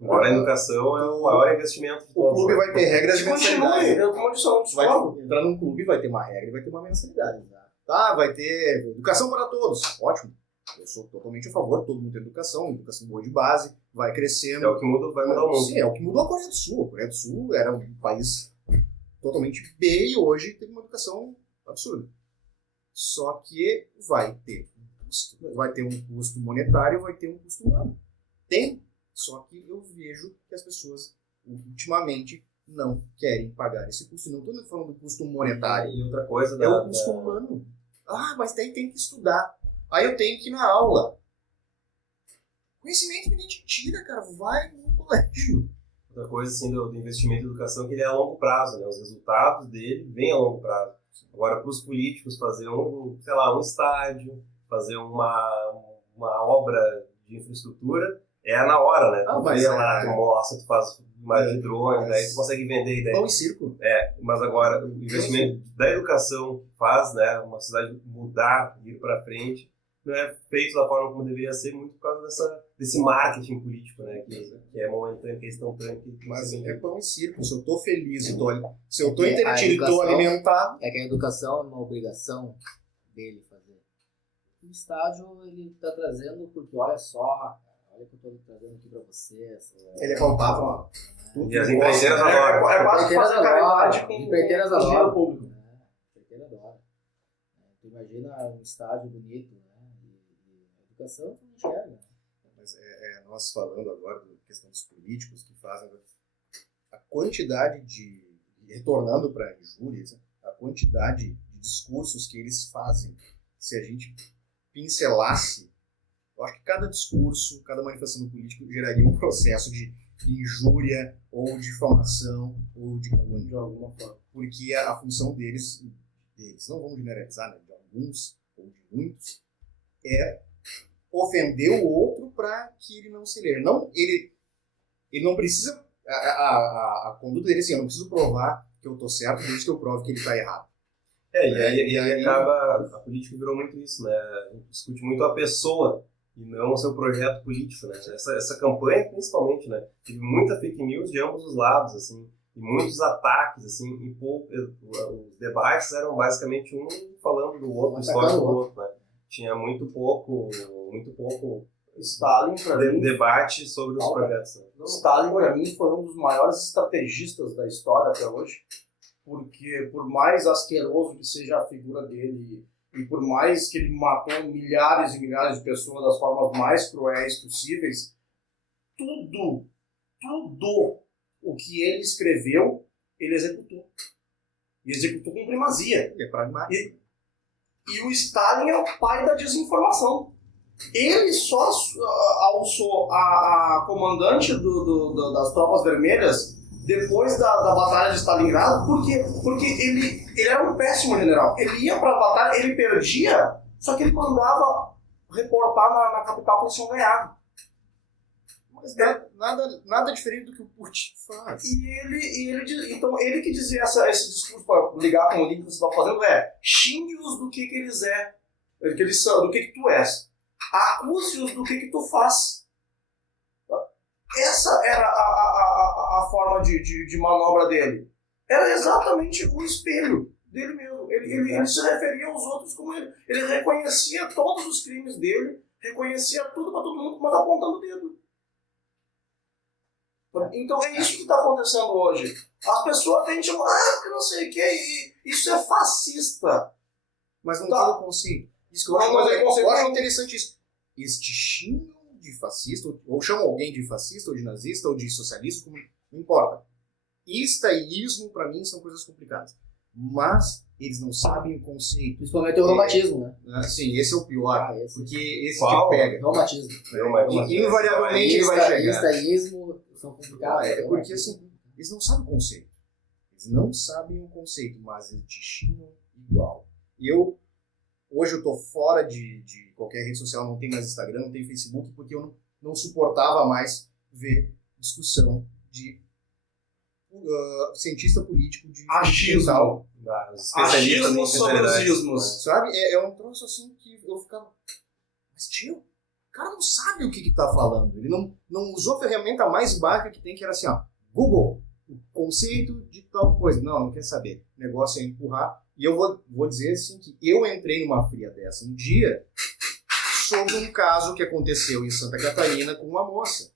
Agora a educação é o maior investimento de todos. O clube vai ter regras de mensalidade. Continue, vai entrar num clube, vai ter uma regra e vai ter uma mensalidade. Tá, vai ter educação para todos. Ótimo. Eu sou totalmente a favor, todo mundo tem educação boa de base, vai crescendo. É o que muda, vai mudar o mundo. Sim, é o que mudou a Coreia do Sul. A Coreia do Sul era um país totalmente B e hoje tem uma educação absurda. Só que vai ter um custo monetário, vai ter um custo humano. Tem. Só que eu vejo que as pessoas, ultimamente, não querem pagar esse custo. Não estou falando do custo monetário. E outra coisa... É o custo humano. Ah, mas daí tem que estudar. Aí eu tenho que ir na aula. Conhecimento ninguém te tira, cara. Vai no colégio. Outra coisa, assim, do investimento em educação, que ele é a longo prazo, né? Os resultados dele vêm a longo prazo. Agora, para os políticos fazer um estádio, fazer uma obra de infraestrutura... É na hora, né? Tu vai lá, tu mostra, tu faz imagem de drone, daí tu consegue vender ideia. Pão e circo. Mas agora o investimento da educação faz, né, uma cidade mudar, ir para frente, não é feito da forma como deveria ser, muito por causa desse marketing político, né, que é momentâneo, que é instantâneo. Mas é pão e circo. Se eu tô feliz, se eu tô entretido e tô alimentado... É que a educação é uma obrigação dele fazer. O estágio ele tá trazendo, porque olha só... Olha que eu estou trazendo aqui para vocês. Ele é palpável. E as empreiteiras adoram. É quase fazer caridade com empreiteiras o dinheiro público. Empreiteira adora. Tu imagina um estádio bonito, né? E a educação tu não enxerga. Mas nós falando agora da questão dos políticos que fazem a quantidade de... Retornando para injúrias, a quantidade de discursos que eles fazem, se a gente pincelasse, eu acho que cada discurso, cada manifestação do político geraria um processo de injúria, ou de difamação, ou de calúnia, de alguma forma. Porque a função deles, não vamos generalizar, né, de alguns ou de muitos, é ofender o outro para que ele não se leia. Ele não precisa, a conduta dele assim, eu não preciso provar que eu estou certo, desde que eu prove que ele está errado. E aí acaba, a política virou muito isso, né? A gente discute muito a pessoa, e não o seu projeto político, né? Essa campanha, principalmente, né? Teve muita fake news de ambos os lados, assim, e muitos ataques, assim, e os debates eram basicamente um falando do outro, história do outro, né? Tinha muito pouco Stalin, debate sobre os projetos. Né? Stalin, para mim, foi um dos maiores estrategistas da história até hoje, porque por mais asqueroso que seja a figura dele, e por mais que ele matou milhares e milhares de pessoas das formas mais cruéis possíveis, tudo o que ele escreveu, ele executou. E executou com primazia. Ele é pragmático. E o Stalin é o pai da desinformação. Ele só alçou a comandante das tropas vermelhas depois da batalha de Stalingrado, porque ele era um péssimo general. Ele ia para a batalha, ele perdia, só que ele mandava reportar na capital que eles tinham ganhado. Mas nada diferente do que o Putin faz. Então ele que dizia esse discurso para ligar com o link que você está fazendo xingue-os do que eles são, do que tu és. Acuse-os do que tu faz. Essa era a forma de manobra dele. Era exatamente o espelho dele mesmo. Ele se referia aos outros como ele. Ele reconhecia todos os crimes dele, reconhecia tudo para todo mundo, mas apontando o dedo. Então é isso que está acontecendo hoje. As pessoas tentam, porque não sei o que, isso é fascista. Mas não tem o conceito. Isso que eu acho interessante isso. Eles te xingam de fascista, ou chamam alguém de fascista, ou de nazista, ou de socialista, não importa. Ista e ismo, para mim, são coisas complicadas. Mas eles não sabem o conceito. Principalmente o romantismo, né? Sim, esse é o pior. Porque esse Qual? que pega. Romantismo. Invariavelmente ele vai chegar. Istaísmo são complicados. Porque assim, eles não sabem o conceito. Eles não sabem o conceito, mas eles te xingam igual. E hoje eu tô fora de qualquer rede social, não tenho mais Instagram, não tenho Facebook, porque eu não suportava mais ver discussão de cientista político de achismo. Achismo sobre os ismos. Sabe? É um troço assim que eu ficava... Mas tio, o cara não sabe o que tá falando. Ele não usou a ferramenta mais básica que tem, que era assim, Google, o conceito de tal coisa. Não quer saber. O negócio é empurrar. E eu vou dizer assim que eu entrei numa fria dessa um dia sobre um caso que aconteceu em Santa Catarina com uma moça.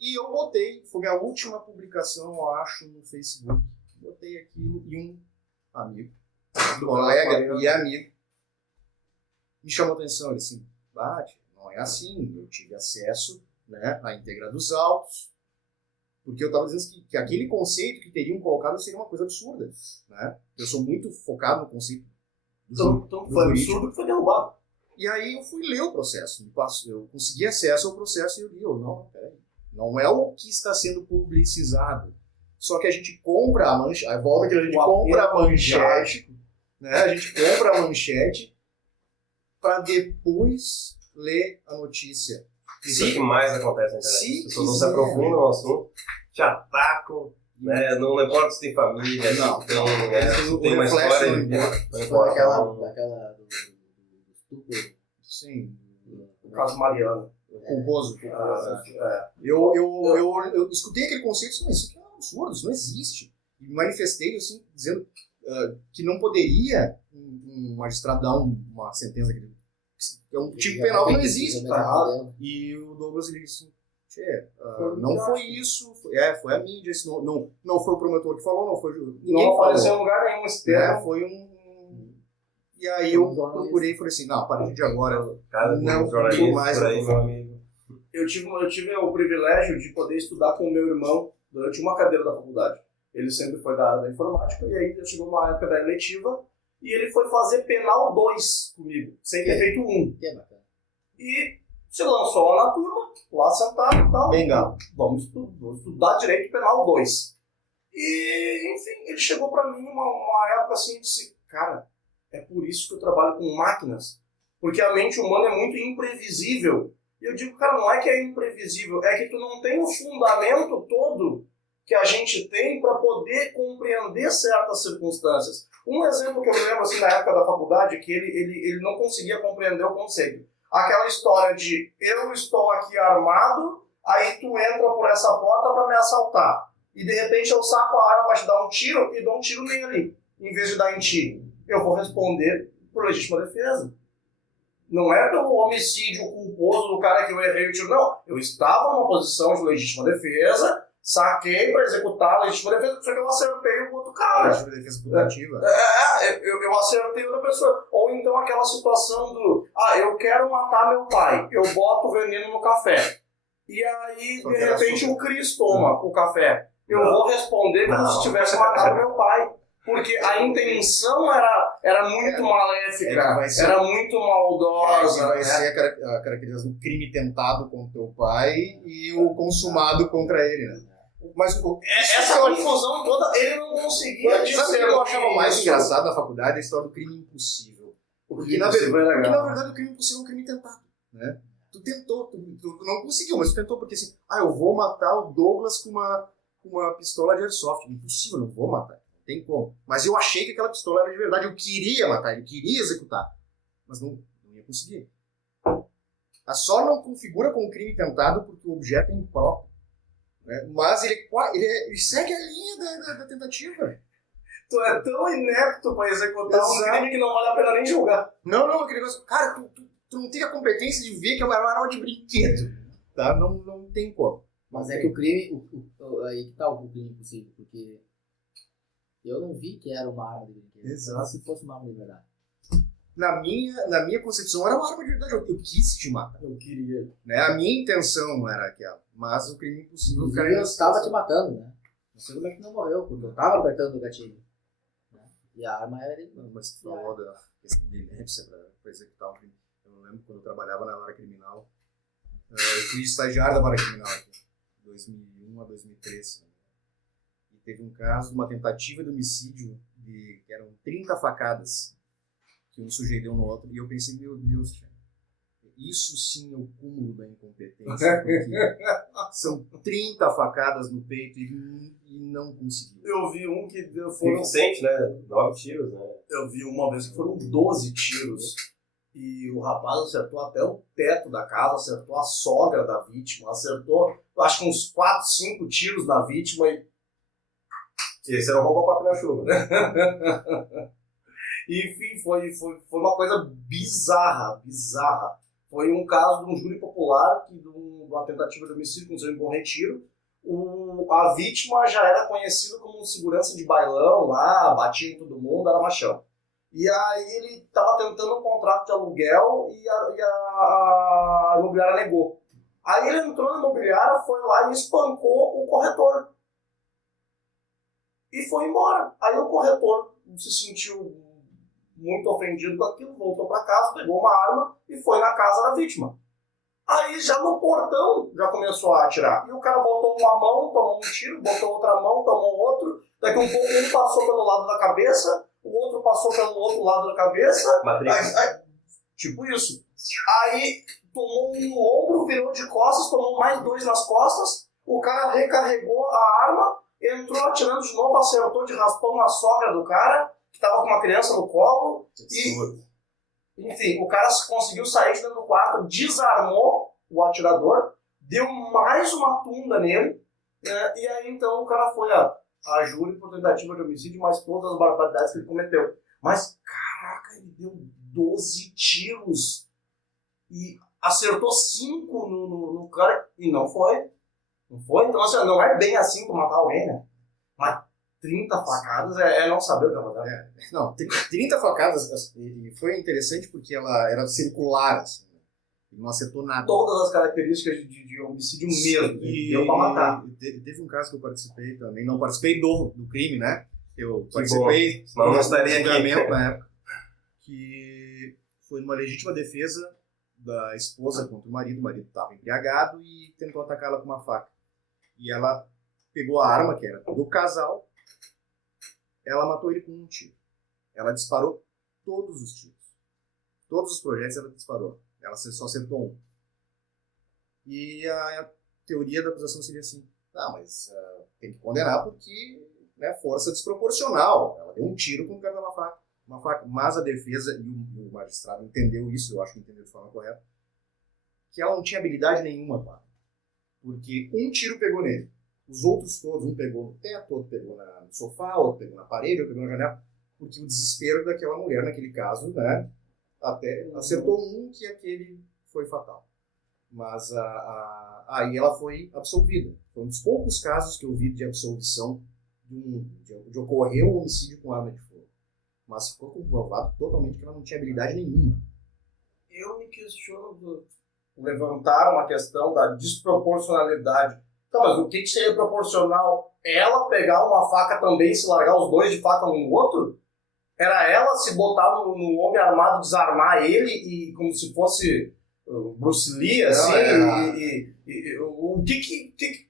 E eu botei, foi minha última publicação, eu acho, no Facebook. Botei aquilo e um amigo, colega e amigo, me chamou a atenção. Ele assim, não é assim, eu tive acesso, né, à íntegra dos autos, porque eu estava dizendo que aquele conceito que teriam colocado seria uma coisa absurda, né? Eu sou muito focado no conceito Então foi absurdo que foi derrubado. E aí eu fui ler o processo, eu consegui acesso ao processo e eu li, peraí, não é o que está sendo publicizado, só que a gente compra a manchete, aí volta que a gente compra a manchete, né? A gente compra a manchete para depois ler a notícia. Isso é o que mais acontece na internet. As pessoas não se aprofundam no assunto, te atacam, né? Não importa se tem família, não, se tem uma história de vida. Não importa. Daquela do estupro. Sim. O caso Mariana. Culposo. Eu escutei aquele conceito e disse, isso aqui é um absurdo, isso não existe. E me manifestei assim, dizendo que não poderia um magistrado dar uma sentença que é um tipo penal que não existe. E o Douglas ele disse, não foi isso, foi a mídia, não foi o promotor que falou, não apareceu em lugar nenhum esse termo. Foi E aí eu procurei e falei assim, não, a partir de agora, não vou mais. Eu tive o privilégio de poder estudar com o meu irmão durante uma cadeira da faculdade. Ele sempre foi da área da informática, e aí chegou uma época da eletiva, e ele foi fazer penal 2 comigo, sem ter feito 1. Que bacana. E se lançou na turma, lá sentado e tal. Legal. Vamos estudar direito penal 2. E, enfim, ele chegou pra mim uma época assim e disse, cara, é por isso que eu trabalho com máquinas, porque a mente humana é muito imprevisível. E eu digo, cara, não é que é imprevisível, é que tu não tem o fundamento todo que a gente tem para poder compreender certas circunstâncias. Um exemplo que eu me lembro assim, na época da faculdade, que ele não conseguia compreender o conceito. Aquela história de eu estou aqui armado, aí tu entra por essa porta para me assaltar. E de repente eu saco a arma para te dar um tiro e dou um tiro nele, em vez de dar em ti. Eu vou responder por legítima defesa. Não é pelo homicídio culposo do cara que eu errei o tiro, não. Eu estava numa posição de legítima defesa, saquei para executar a legítima defesa, só que eu acertei o outro cara. Legítima defesa putativa. Eu acertei outra pessoa. Ou então aquela situação do, eu quero matar meu pai, eu boto o veneno no café. E aí, de repente, o Cris toma o café. Eu vou responder como se tivesse matado meu pai. Porque a intenção era muito maléfica, era muito maldosa. Vai ser a caracterização do crime tentado contra o teu pai e o consumado contra ele, né? Mas essa confusão toda, ele não conseguia discernir. Sabe o que eu achava mais isso. engraçado na faculdade? A história do crime impossível. O Porque, na verdade, o crime impossível é um crime tentado, né? Tu tentou, tu não conseguiu, mas tu tentou porque assim, eu vou matar o Douglas com uma pistola de airsoft. Impossível, não vou matar, não tem como. Mas eu achei que aquela pistola era de verdade, eu queria matar, eu queria executar, mas não ia conseguir. A só não configura como crime tentado porque o objeto é impróprio, né? Mas ele segue a linha da tentativa. Tu é tão inepto pra executar um crime que não vale a pena nem julgar. Não, aquele negócio. Cara, tu não tem a competência de ver que é uma arma de brinquedo. Tá? Não tem como. Mas é que o crime. Aí que tá o crime possível, porque eu não vi que era uma arma de brinquedo. Exato. Mas se fosse uma arma de verdade. Na minha concepção era uma arma de verdade. Eu quis te matar. Eu queria. Né? A minha intenção era aquela. Mas o crime impossível. Eu estava te matando, né? Não sei como é que não morreu, porque eu estava apertando o gatilho. E a arma era dele. Mas tu falou da questão de inépcia para executar um crime. Eu não lembro quando eu trabalhava na vara criminal. Eu fui estagiário da vara criminal aqui, 2001 a 2003. Né? E teve um caso de uma tentativa de homicídio que eram 30 facadas que um sujeito deu no outro. E eu pensei, meu Deus, isso sim é o cúmulo da incompetência. Porque são 30 facadas no peito e não conseguiu. Eu vi um que foram... Vicente, né? 9 tiros, né? Eu vi uma vez que foram 12 tiros. E o rapaz acertou até o teto da casa, acertou a sogra da vítima, acertou, acho que uns 4, 5 tiros na vítima e... Esse era o Robocop na chuva, né? Enfim, foi uma coisa bizarra. Foi um caso de um júri popular, de uma tentativa de homicídio com Bom Retiro. A vítima já era conhecida como um segurança de bailão lá, batia em todo mundo, era machão. E aí ele estava tentando um contrato de aluguel e a imobiliária negou. Aí ele entrou na imobiliária, foi lá e espancou o corretor. E foi embora. Aí o corretor se sentiu muito ofendido com aquilo, voltou para casa, pegou uma arma e foi na casa da vítima. Aí já no portão já começou a atirar. E o cara botou uma mão, tomou um tiro, botou outra mão, tomou outro. Daqui a um pouco um passou pelo lado da cabeça, o outro passou pelo outro lado da cabeça. Aí, tipo isso. Aí tomou um no ombro, virou de costas, tomou mais 2 nas costas. O cara recarregou a arma, entrou atirando de novo, acertou de raspão na sogra do cara, que tava com uma criança no colo. Enfim, o cara conseguiu sair de dentro do quarto, desarmou o atirador, deu mais uma tunda nele, né, e aí então o cara foi a júri por tentativa de homicídio, mais todas as barbaridades que ele cometeu. Mas, caraca, ele deu 12 tiros e acertou 5 no cara e não foi. Não foi? Então, assim, não é bem assim pra matar alguém, né? Mas 30 facadas é não saber o que vai fazer. Não, 30 facadas, e foi interessante porque ela era circular, assim, e não acertou nada. Todas as características de homicídio mesmo, deu pra matar. Teve um caso que eu participei também, não participei do crime, né? Eu Que participei não do estaria julgamento aqui. na época, que foi uma legítima defesa da esposa contra o marido estava embriagado e tentou atacá-la com uma faca. E ela pegou a arma, que era do casal, ela matou ele com um tiro. Ela disparou todos os tiros. Todos os projéteis ela disparou. Ela só acertou um. E a teoria da acusação seria assim, mas tem que condenar porque, né, força desproporcional. Ela deu um tiro com o cara uma faca. Mas a defesa e o magistrado entendeu isso, eu acho que entendeu de forma correta, que ela não tinha habilidade nenhuma, claro. Porque um tiro pegou nele. Os outros todos, um pegou no teto, outro pegou no sofá, outro pegou na parede, outro pegou na janela, porque o desespero daquela mulher, naquele caso, né, até acertou um que aquele foi fatal. Mas aí ela foi absolvida. Foi um dos poucos casos que eu vi de absolvição de ocorrer um homicídio com arma de fogo. Mas ficou comprovado totalmente que ela não tinha habilidade nenhuma. Eu me questiono levantar uma questão da desproporcionalidade. Tá, mas o que seria proporcional? Ela pegar uma faca também e se largar os dois de faca um no outro? Era ela se botar no homem armado, desarmar ele e como se fosse Bruce Lee, assim?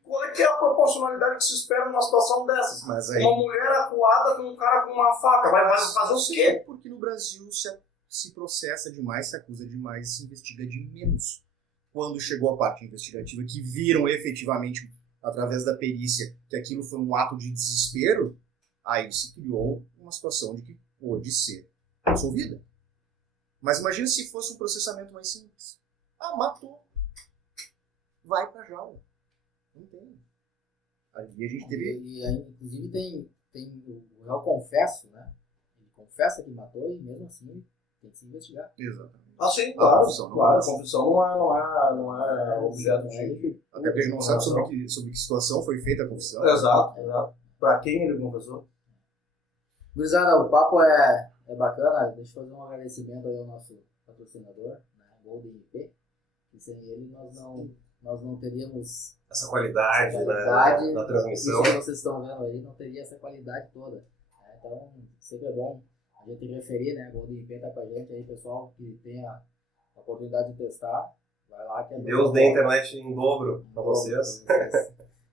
Qual é que é a proporcionalidade que se espera numa situação dessas? Mas aí, uma mulher acuada com um cara com uma faca, vai fazer o quê? Porque no Brasil se processa demais, se acusa demais, se investiga de menos. Quando chegou a parte investigativa, que viram efetivamente, através da perícia, que aquilo foi um ato de desespero, aí se criou uma situação de que pôde ser absolvida. Mas imagina se fosse um processamento mais simples. Ah, matou. Vai pra jaula. Não tem. Ali a gente teve... E aí, inclusive, tem o réu confesso, né? Ele confessa que matou e mesmo assim tem que se investigar. Exatamente. Ah, sim, claro. A confissão não é objeto de... Até porque a gente não sabe sobre que situação foi feita a confissão. Exato. Pra quem ele confessou? Gurizada, o papo é bacana. Deixa eu fazer um agradecimento aí ao nosso patrocinador, né? Golden IP. Que sem ele nós não teríamos Essa qualidade, na transmissão. Isso que vocês estão vendo aí não teria essa qualidade toda. Né? Então, sempre é bom a gente referir, né? Golden IP tá com a gente aí, pessoal, que tem a oportunidade de testar. Vai lá que é Deus dê internet em dobro pra vocês.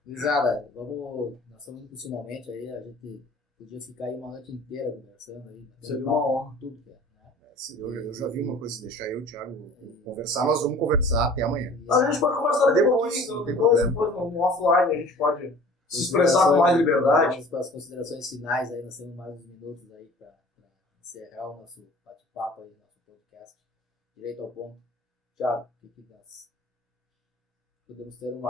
Gurizada, nós estamos indo finalmente aí, a gente podia ficar aí uma noite inteira conversando aí. Seria uma honra. Tudo que é, né? Eu já vi uma coisa, deixar eu e o Thiago conversar, nós vamos conversar até amanhã. A gente pode conversar depois no offline, a gente pode se expressar com mais liberdade. Vamos para as considerações finais aí, nós temos mais uns minutos aí para encerrar o nosso bate-papo aí, nosso podcast. Direito ao ponto. Thiago, o que nós podemos ter um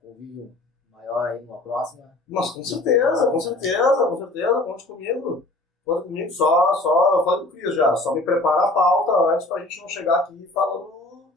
convívio maior aí numa próxima? Mas com certeza, conte comigo. Conta comigo, só eu falei pro Cris já, só me prepara a pauta antes pra gente não chegar aqui falando,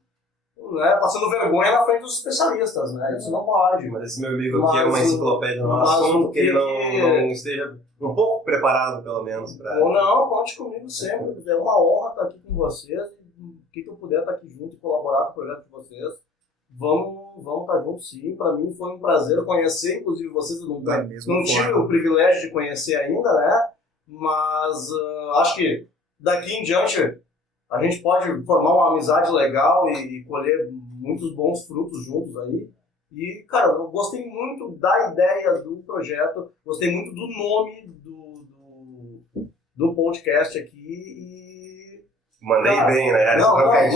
né, passando vergonha na frente dos especialistas, né, isso não pode. Mas esse meu amigo aqui é uma enciclopédia no assunto que ele não esteja um pouco preparado, pelo menos, para... Ou não, conte comigo sempre, é uma honra estar aqui com vocês, o que eu puder estar aqui junto e colaborar com o projeto de vocês, vamos estar juntos sim, para mim foi um prazer conhecer, inclusive vocês, eu não tive o privilégio de conhecer ainda, né, mas acho que daqui em diante a gente pode formar uma amizade legal e colher muitos bons frutos juntos aí. E, cara, eu gostei muito da ideia do projeto, gostei muito do nome do podcast aqui e... Mandei bem, né? Agora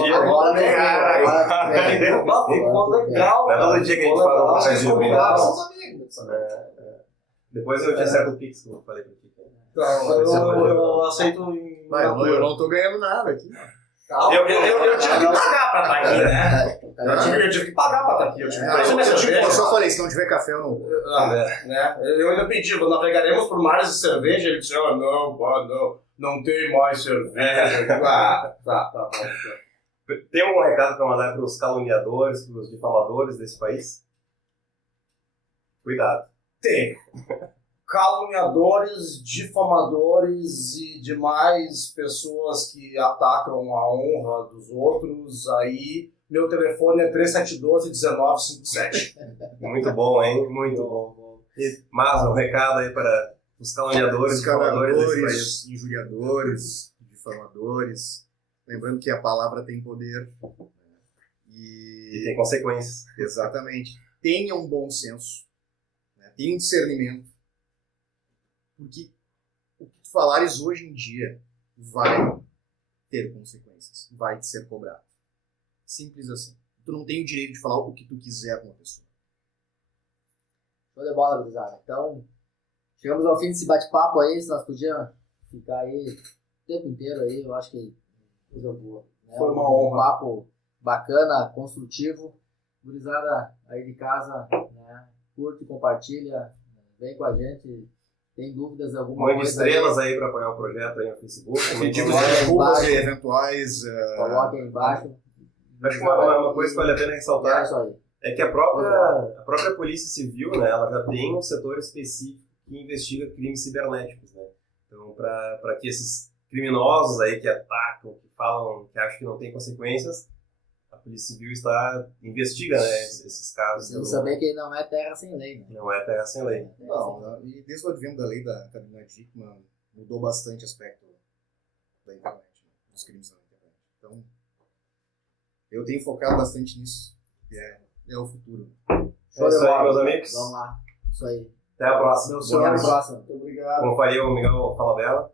ficou legal. Não é todo dia que a gente fala Acho que os convidados são os amigos. Depois eu te acerto o Pix, que eu falei pra ti. Eu aceito em... Eu não tô ganhando nada aqui. Eu tive que pagar pra estar aqui, né? Eu tive que pagar pra estar aqui. Eu só falei, se não tiver café, eu não vou. Né? Eu ainda pedi, navegaremos por mares de cerveja. Ele disse, não tem mais cerveja. Tá. Tem algum recado pra mandar pros caluniadores, pros difamadores desse país? Cuidado. Tem. Caluniadores, difamadores e demais pessoas que atacam a honra dos outros, aí meu telefone é 3712-1957. Muito bom, hein? Muito bom. Mas um recado aí para os caluniadores, difamadores desse país. Injuriadores, difamadores. Lembrando que a palavra tem poder. E tem consequências. Exatamente. Tenha um bom senso. Né? Tenha um discernimento. Porque o que tu falares hoje em dia vai ter consequências, vai te ser cobrado. Simples assim. Tu não tem o direito de falar o que tu quiser com uma pessoa. Show de bola, gurizada. Então, chegamos ao fim desse bate-papo aí, se nós podíamos ficar aí o tempo inteiro aí, eu acho que coisa boa. Né? Foi uma honra. Um papo bacana, construtivo. Gurizada aí de casa, né? Curte, compartilha, vem com a gente. Tem dúvidas alguma Mande coisa? estrelas aí para apoiar o projeto aí no Facebook. Pedimos desculpas de eventuais... Coloquem aí embaixo. Acho que uma coisa que vale a pena ressaltar isso aí. é que a própria Polícia Civil, né, ela já tem um setor específico que investiga crimes cibernéticos. Né? Então, para que esses criminosos aí que atacam, que falam, que acham que não tem consequências, a Polícia Civil investiga, né, esses casos. Precisamos saber que não é terra sem lei. Né? Não é terra sem lei. Não, e desde o advento da lei da Carolina Dickmann, mudou bastante o aspecto da internet, né, dos crimes na internet. Então, eu tenho focado bastante nisso, que é o futuro. É isso aí, meus amigos. Vamos lá. Isso aí. Até a próxima. Até a próxima. Muito obrigado. Como faria o Miguel Falabella.